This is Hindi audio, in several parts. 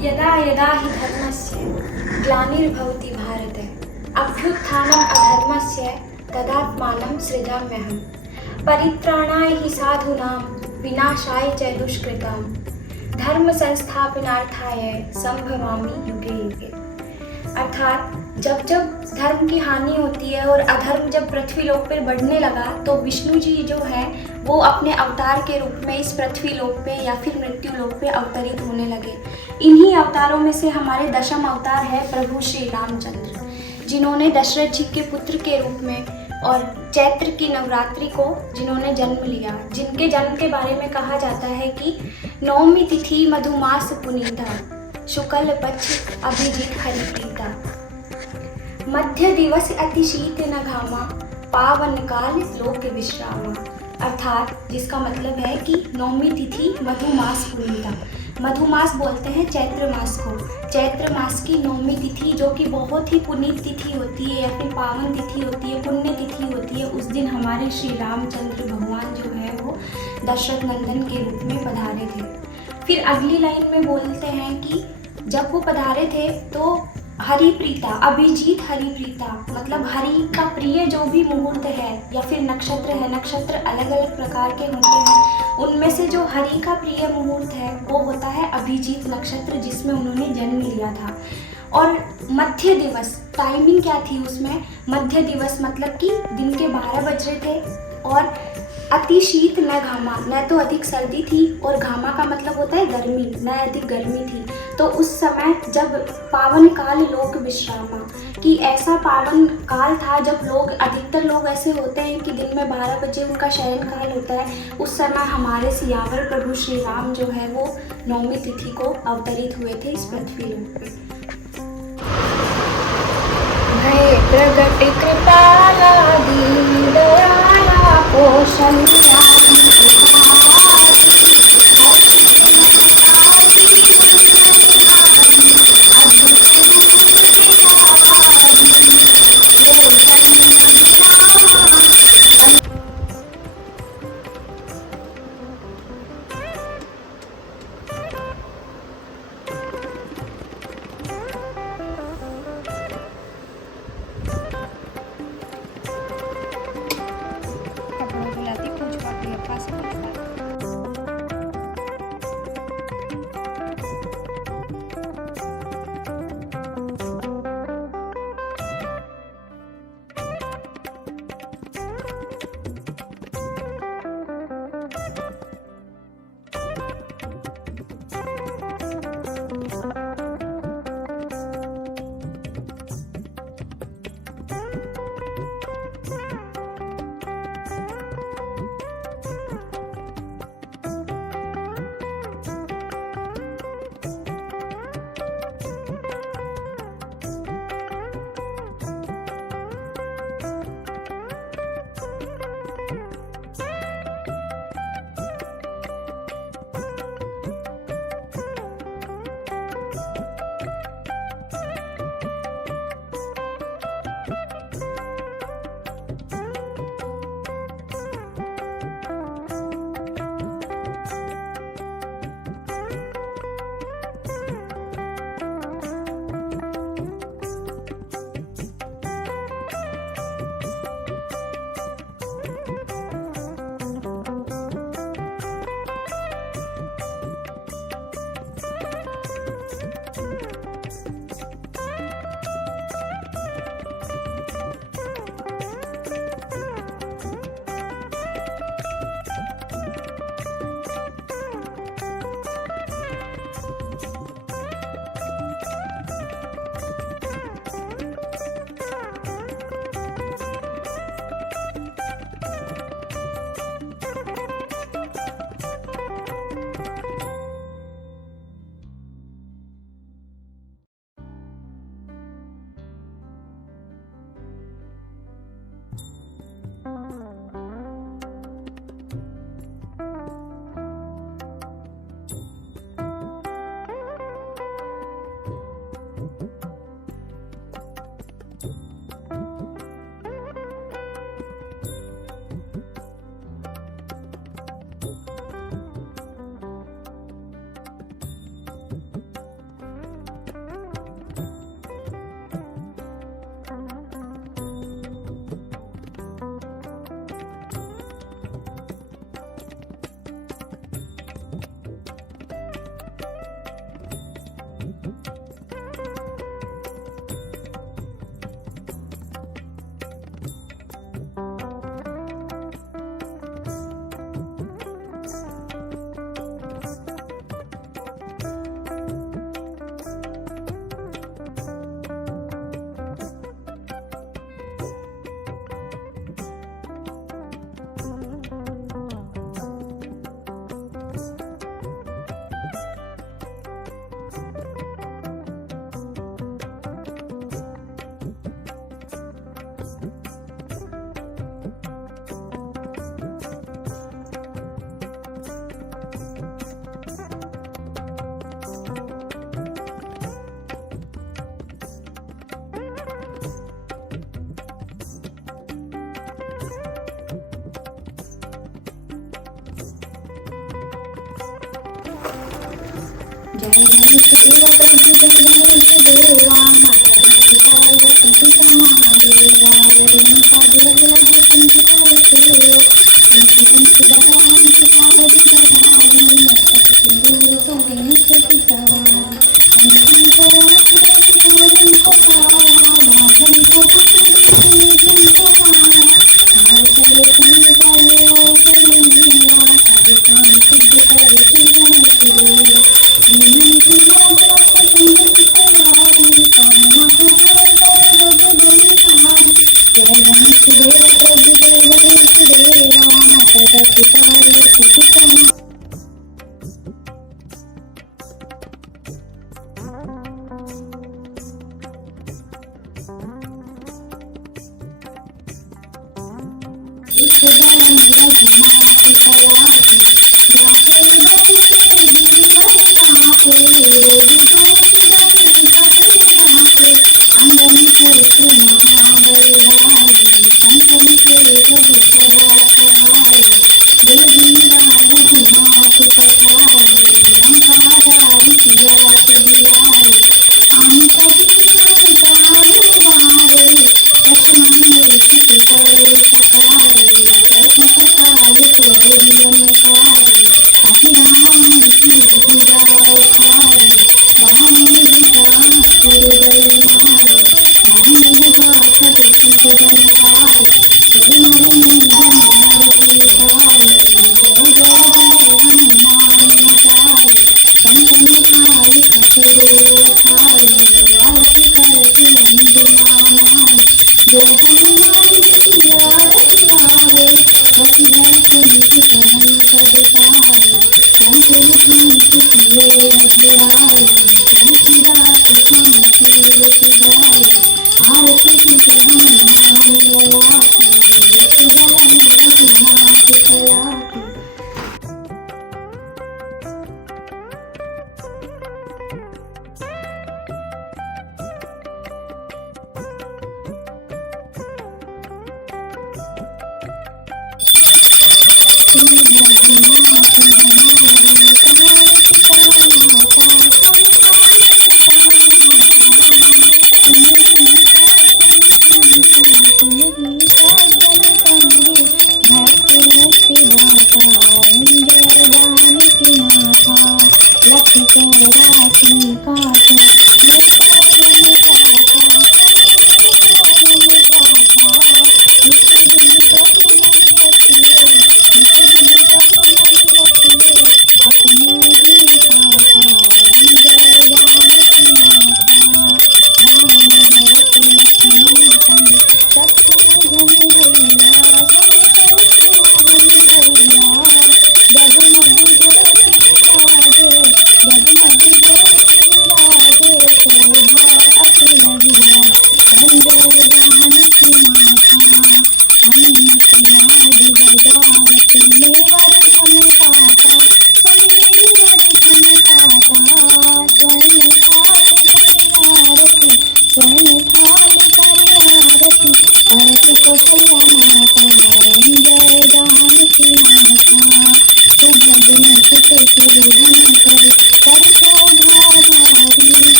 यदा यदा हि धर्मस्य ग्लानिर्भवति भारत अभ्युत्थानम् अधर्मस्य तदात्मानं सृजाम्यहम् परित्राणाय हि साधूनां विनाशाय च दुष्कृतां धर्म संस्थापनार्थाय संभवामि युगे युगे। अर्थात जब जब धर्म की हानि होती है और अधर्म जब पृथ्वी लोक पर बढ़ने लगा तो विष्णु जी जो है वो अपने अवतार के रूप में इस पृथ्वी लोक पे या फिर मृत्यु लोक पे अवतरित होने लगे। इन्हीं अवतारों में से हमारे दशम अवतार है प्रभु श्री रामचंद्र, जिन्होंने दशरथ जी के पुत्र के रूप में और चैत्र की नवरात्रि को जिन्होंने जन्म लिया, जिनके जन्म के बारे में कहा जाता है कि नवमी तिथि मधुमास पुनीता शुक्ल पक्ष अभिजीत हरिप्रीता मध्य दिवस अति शीत न घामा पावन काल लोक विश्रामा। अर्थात जिसका मतलब है कि नवमी तिथि मधुमास पुनीता, मधुमास बोलते हैं चैत्र मास को, चैत्र मास की नवमी तिथि जो कि बहुत ही पुनीत तिथि होती है या फिर पावन तिथि होती है, पुण्य तिथि होती है, उस दिन हमारे श्री रामचंद्र भगवान जो है वो दशरथ नंदन के रूप में पधारे थे। फिर अगली लाइन में बोलते हैं कि जब वो पधारे थे तो हरिप्रीता अभिजीत हरिप्रीता मतलब हरि का प्रिय जो भी मुहूर्त है या फिर नक्षत्र है, नक्षत्र अलग अलग प्रकार के होते हैं, उनमें से जो हरि का प्रिय मुहूर्त है वो होता है अभिजीत नक्षत्र जिसमें उन्होंने जन्म लिया था। और मध्य दिवस टाइमिंग क्या थी उसमें, मध्य दिवस मतलब कि दिन के 12 बज रहे थे और अति शीत न घामा, न तो अधिक सर्दी थी और घामा का मतलब होता है गर्मी, न अधिक गर्मी थी। तो उस समय जब पावन काल लोक विश्रामा कि ऐसा पावन काल था जब लोग, अधिकतर लोग ऐसे होते हैं कि दिन में 12 बजे उनका शयन काल होता है, उस समय हमारे सियावर प्रभु श्री राम जो है वो नवमी तिथि को अवतरित हुए थे इस पृथ्वी लोक पे। भय प्रगट कृपाला दीन दयाला पोषण जय गणेश देव प्रभु जय गणेश देवा, माता गणेश पार्वती पिता महादेवा, लड्डूंचा भोग लगो संचिता सेवा, पंचवंश दयावंश कावडी प्रभावी, मस्तक सिंदूर सोने नित्यति सवार, अंको आकृति तोरण को पाया, बाधन को पुत्र निधन को माया, हार चले संग करे और करे लीला, सब काम सिद्ध करे श्री गणेश देवा, विनती योग रखो संगति सवारी, कामना को पूर्ण करे जग बलिहारी, जय गणेश देव प्रभु जय गणेश देवा, माता दक्ष पार्वती पिता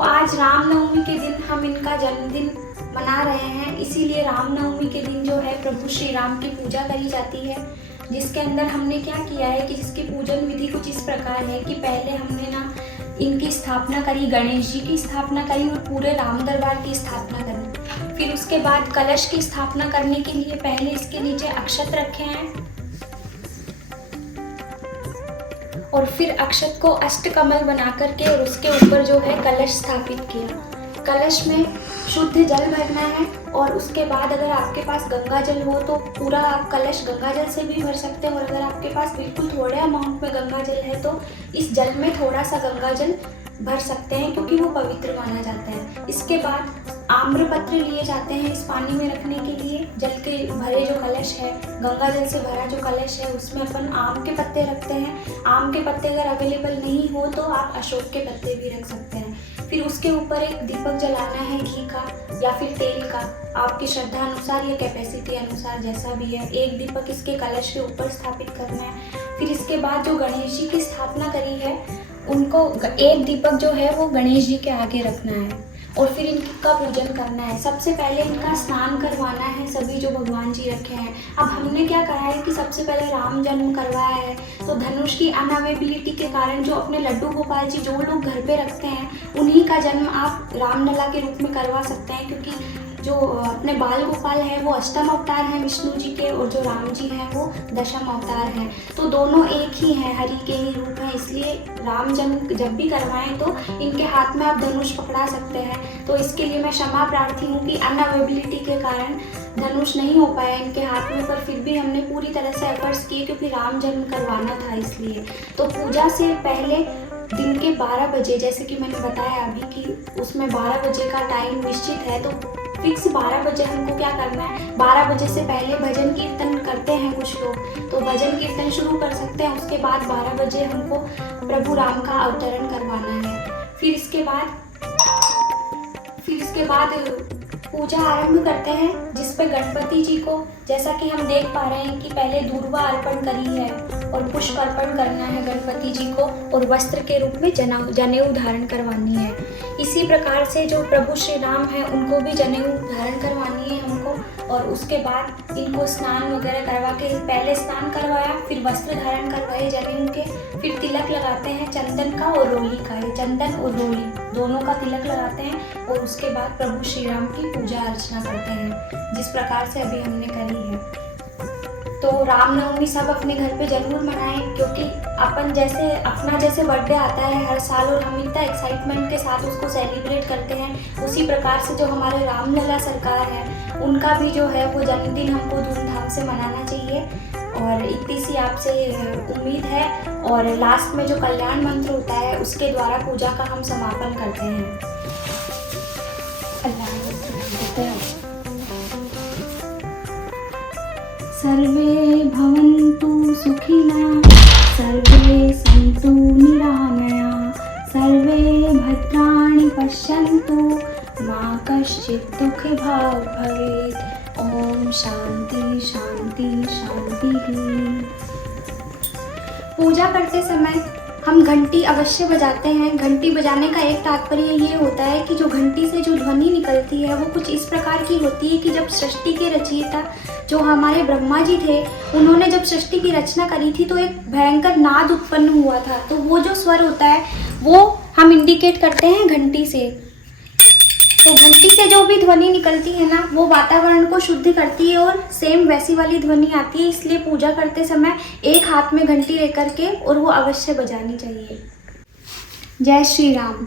आज रामनवमी के दिन हम इनका जन्मदिन मना रहे हैं, इसीलिए रामनवमी के दिन जो है प्रभु श्री राम की पूजा करी जाती है, जिसके अंदर हमने क्या किया है कि जिसकी पूजन विधि कुछ इस प्रकार है कि पहले हमने ना इनकी स्थापना करी, गणेश जी की स्थापना करी और पूरे राम दरबार की स्थापना करी। फिर उसके बाद कलश की स्थापना करने के लिए पहले इसके नीचे अक्षत रखे हैं और फिर अक्षत को अष्टकमल बना करके और उसके ऊपर जो है कलश स्थापित किया। कलश में शुद्ध जल भरना है और उसके बाद अगर आपके पास गंगा जल हो तो पूरा आप कलश गंगा जल से भी भर सकते हो, और अगर आपके पास बिल्कुल थोड़े अमाउंट में गंगा जल है तो इस जल में थोड़ा सा गंगा जल भर सकते हैं, क्योंकि वो पवित्र माना जाता है। इसके बाद आम्रपत्र लिए जाते हैं इस पानी में रखने के लिए। जल के भरे जो कलश है, गंगा जल से भरा जो कलश है, उसमें अपन आम के पत्ते रखते हैं। आम के पत्ते अगर अवेलेबल नहीं हो तो आप अशोक के पत्ते भी रख सकते हैं। फिर उसके ऊपर एक दीपक जलाना है घी का या फिर तेल का, आपकी श्रद्धा अनुसार या कैपेसिटी अनुसार जैसा भी है। एक दीपक इसके कलश के ऊपर स्थापित करना है। फिर इसके बाद जो गणेश जी की स्थापना करी है उनको एक दीपक जो है वो गणेश जी के आगे रखना है और फिर इनका पूजन करना है। सबसे पहले इनका स्नान करवाना है सभी जो भगवान जी रखे हैं। अब हमने क्या करा है कि सबसे पहले राम जन्म करवाया है, तो धनुष की अनअवेबिलिटी के कारण जो अपने लड्डू गोपाल जी जो लोग घर पे रखते हैं उन्हीं का जन्म आप रामलला के रूप में करवा सकते हैं, क्योंकि जो अपने बाल गोपाल है वो अष्टम अवतार हैं विष्णु जी के, और जो राम जी हैं वो दशम अवतार हैं। तो दोनों एक ही हैं, हरि के ही रूप हैं, इसलिए राम जन्म जब भी करवाएं तो इनके हाथ में आप धनुष पकड़ा सकते हैं। तो इसके लिए मैं क्षमा प्रार्थी हूँ कि अनअवेबिलिटी के कारण धनुष नहीं हो पाया इनके हाथ में, पर फिर भी हमने पूरी तरह से एफर्ट्स किए क्योंकि राम जन्म करवाना था इसलिए। तो पूजा से पहले दिन के 12 बजे, जैसे कि मैंने बताया अभी कि उसमें 12 बजे का टाइम निश्चित है, तो फिक्स 12 बजे हमको क्या करना है, 12 बजे से पहले भजन कीर्तन करते हैं कुछ लोग, तो भजन कीर्तन शुरू कर सकते हैं। उसके बाद 12 बजे हमको प्रभु राम का अवतरण करवाना है। फिर इसके बाद पूजा आरंभ करते हैं, जिस पे गणपति जी को, जैसा कि हम देख पा रहे हैं कि पहले दूर्वा अर्पण करी है और पुष्प अर्पण करना है गणपति जी को, और वस्त्र के रूप में जनेऊ धारण करवानी है। इसी प्रकार से जो प्रभु श्री राम है उनको भी जनेऊ धारण करवानी है हमको, और उसके बाद इनको स्नान वगैरह करवा के, पहले स्नान करवाया फिर वस्त्र धारण करवाए जनेऊ के, फिर तिलक लगाते हैं चंदन का और रोली का, ये चंदन और रोली दोनों का तिलक लगाते हैं, और उसके बाद प्रभु श्री राम की पूजा अर्चना करते हैं जिस प्रकार से अभी हमने करी है। तो रामनवमी सब अपने घर पे जरूर मनाएं, क्योंकि अपन जैसे बर्थडे आता है हर साल और हम इतना एक्साइटमेंट के साथ उसको सेलिब्रेट करते हैं, उसी प्रकार से जो हमारे रामलला सरकार है उनका भी जो है वो जन्मदिन हमको धूमधाम से मनाना चाहिए। और इतनी सी आपसे उम्मीद है, और लास्ट में जो कल्याण मंत्र होता है उसके द्वारा पूजा का हम समापन करते हैं। सर्वे भवन्तु सुखिनः, सर्वे सन्तु निरामया, सर्वे भद्राणि पश्यन्तु, मा कश्चित् दुःखभाग् भवेत्। ओम शांति शांति शांति। पूजा करते समय हम घंटी अवश्य बजाते हैं। घंटी बजाने का एक तात्पर्य ये होता है कि जो घंटी से जो ध्वनि निकलती है वो कुछ इस प्रकार की होती है कि जब सृष्टि के रचयिता जो हमारे ब्रह्मा जी थे, उन्होंने जब सृष्टि की रचना करी थी तो एक भयंकर नाद उत्पन्न हुआ था, तो वो जो स्वर होता है वो हम इंडिकेट करते हैं घंटी से। तो घंटी से जो भी ध्वनि निकलती है ना वो वातावरण को शुद्ध करती है और सेम वैसी वाली ध्वनि आती है, इसलिए पूजा करते समय एक हाथ में घंटी लेकर के और वो अवश्य बजानी चाहिए। जय श्री राम।